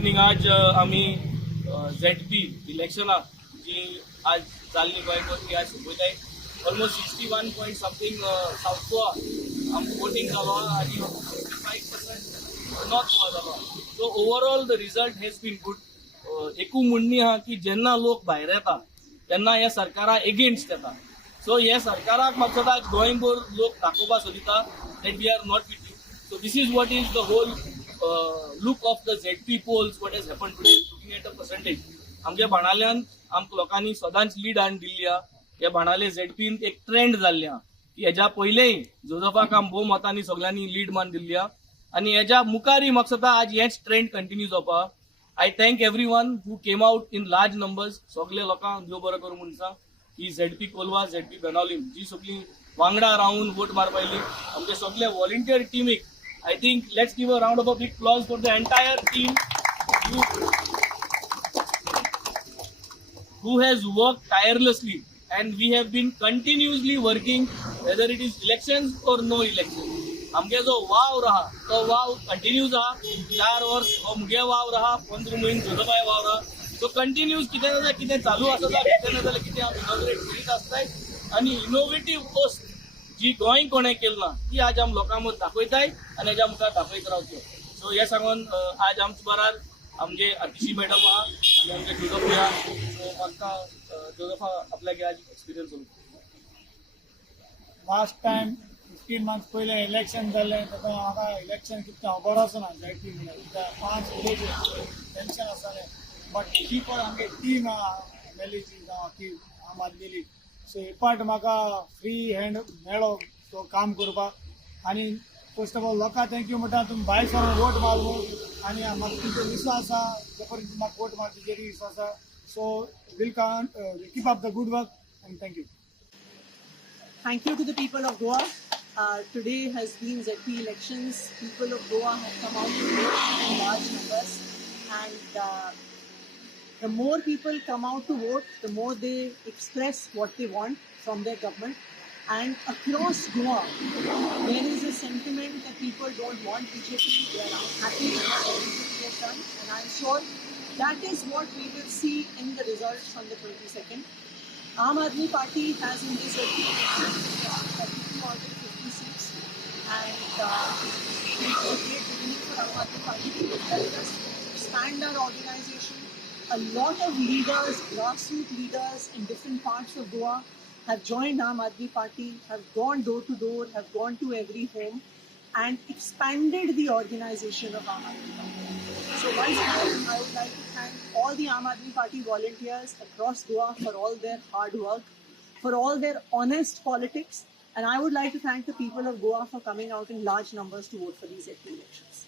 Evening आज आम्ही ZP इलेक्शना जी आज जाल्ली गोंयभर आज सोपयताय almost 61 point something south Goa voting जालो आनी 55% नॉर्थ गोवा जालो. So overall the result has been good. एकू म्हणणी आहा की जेन्ना लोक भायर येता तेन्ना ह्या सरकारा एगेन्स्ट येता. सो ह्या सरकाराक म्हाका दिसता गोंयभर लोक दाखोवपाक सोदिता that we are not with you. So this is what is the whole look of the ZP polls, what has happened today, looking at the percentage. आमच्या बाणाल्यान आमकां लोकांनी सदांच लीड हाडून दिल्ली आहा. ह्या बाणाले ZP एक ट्रेंड जाल्लें आहा की हेज्या पयलेय जोजफाक आम भोव मतांनी सगळ्यांनी लीड मान दिल्ली आहा आनी हेज्या मुखारय म्हाका दिसता आज हेच ट्रेंड कंटिन्यू जावपा. I thank everyone who came out in large numbers. सगळे लोकांक देव बरो करूं म्हणून सांग की ZP कोलवा ZP बेनावलीम जी सगळी वांगडा रावन वोट मारपायली आमचे सगळे व्हॉलंटियर टीमीक I think let's give a round of a big applause for the entire team who has worked tirelessly and we have been continuously working whether it is elections or no elections. आमगे जो वाव रहा तो वाव continues आहा. 4 verse हो मुगे वाव रहा 15 म्हयने जोजोबाय वाव रहा. सो कंटिन्यूज कितें ना जाल्यार कितें चालू आसा कितें ना जाल्यार कितें हांव इनॉग्रेट करीत आसताय आनी इनोवेटीव पोस्ट जी गोंय कोणें केली ना ती आज आम लोकां मदीं दाखयताय आनी हेज्या मुखार दाखयत रावच्यो. सो हे सांगून आज आमचे बराबर आमचे आतिशी मॅडम आहा आनी आमचे जोजफ आहा. सो म्हाका जोजफा आपल्याक आज एक्सपिरियन्स उलोवंक. लास्ट टायम 15 मंथ्स पयले इलेक्शन जाल्लें तेका म्हाका इलेक्शन कितें खबर आसना जायती म्हणल्यार 5 विलेज टेंशन आसतालें बट ही पण आमगे टीम मेलीची जावं की आम आदलेली. सो हे पार्ट म्हाका फ्री हँड मेळ्ळो तो काम करपाक आनी फर्स्ट ऑफ ऑल लोकां थँक्यू म्हणटा तुमी भायर सरून वोट मारलो आनी म्हाका तुमचो विश्वास आसा जे पर्यंत म्हाका वोट मारता तेजेर विश्वास आसा. So we'll keep up the good work and thank you. Thank you to the people of Goa. Today has been ZP elections. People of Goa have come out to vote in large numbers, and the more people come out to vote, the more they express what they want from their government. And across Goa, there is a sentiment that people don't want BJP. They are unhappy with what BJP has done, and I'm sure that is what we will see in the results from the 22nd. Aam Aadmi Party has in this election 50 seats, and it's a great beginning for Aam Aadmi Party to help us expand our organization. A lot of leaders, grassroots leaders in different parts of Goa have joined Aam Aadmi Party, have gone door to door, have gone to every home and expanded the organization of Aam Aadmi Party. So once again, I would like to thank all the Aam Aadmi Party volunteers across Goa for all their hard work, for all their honest politics, and I would like to thank the people of Goa for coming out in large numbers to vote for these ZP elections.